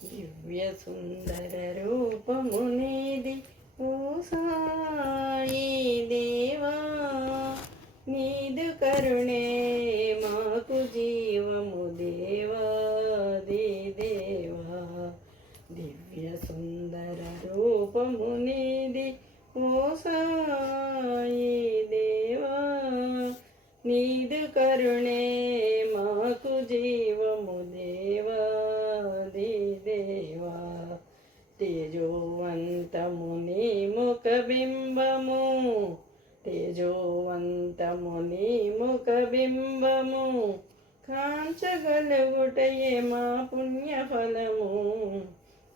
దివ్య సుందర రూపము నీది ఓ సాయి దేవా, నీదు కరుణే మాకు జీవము దేవా దేవా. దివ్య సుందర రూపము నీది ఓ సాయి దేవా, నీదు కరుణే మాకు జీవము దేవా దేవా. తేజోవంతము నీ ముఖ బింబము, తేజోవంతము నీ ముఖ బింబము, కాంచగలుగుటయే మా పుణ్యఫలము,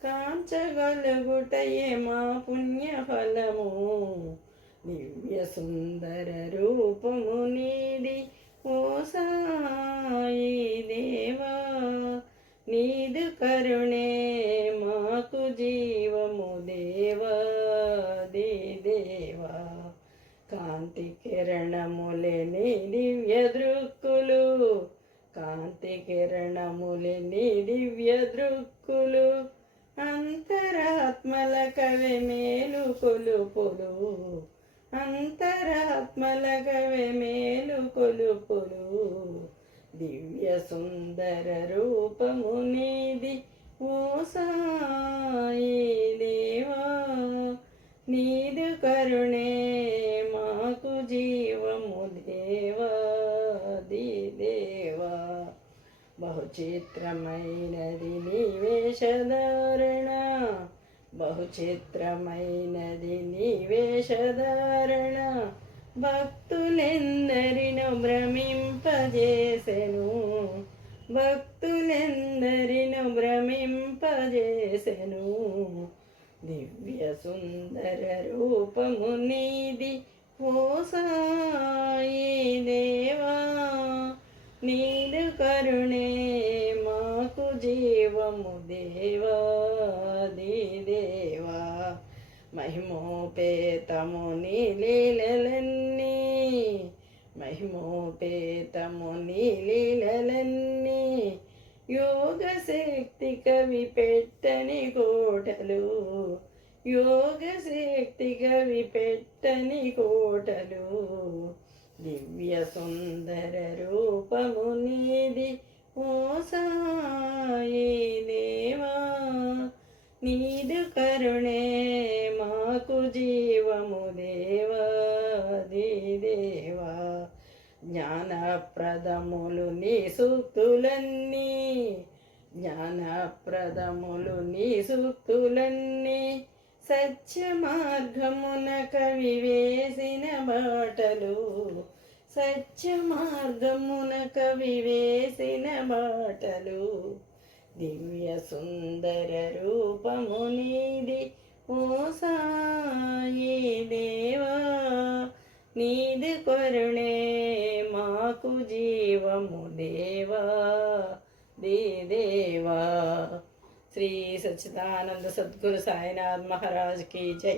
కాంచగలుగుటయే మా పుణ్యఫలము. దివ్య సుందర రూపము నీది ఓ సాయి దేవా, నీదు కరుణే మాకు జీవము దేవా దేవా. కాంతి కిరణములే నీ దివ్య దృక్కులు, కాంతి కిరణములే నీ దివ్య దృక్కులు, అంతరాత్మల కవి మేలు కొలుపులు, అంతరాత్మల కవి మేలు కొలుపులు. దివ్య సుందర రూపము నీది ఓ సాయి దేవా, నీదు కరుణే మాకు జీవము దేవా దేవా. బహుచిత్రమైనది నీ వేషధారణ, బహుచిత్రమైనది నీ వేషధారణ, భక్తులెందరినో భ్రమింపజేసెను, భక్తులెందరినో భ్రమింపజేసెను. దివ్య సుందర రూపము నీది ఓ సాయి దేవా, నీదు కరుణే మాకు జీవము దేవా దేవా. మహిమోపేతము నీ లీలలన్నీ, మహిమోపేతము నీ లీలలన్నీ, యోగ శక్తి కవి పెట్టని కోటలు, యోగ శక్తి కవి పెట్టని కోటలు. దివ్య సుందర రూపము నీది ఓ సాయి దేవా, నీదు కరుణే మాకు జీవము దేవా దేవా. జ్ఞానప్రదములు నీ సూక్తులన్నీ, జ్ఞానప్రదములు నీ సూక్తులన్నీ, సత్య మార్గమున కవి వేసిన బాటలు, సత్య మార్గమున కవి వేసిన బాటలు. దివ్య సుందర రూపము నీది ఓ సాయి దేవా, నీదు కరుణే మాకు జీవము దేవా దేవా. శ్రీ సచ్చిదానంద సద్గురు సాయినాథ్ మహారాజ్ की जय।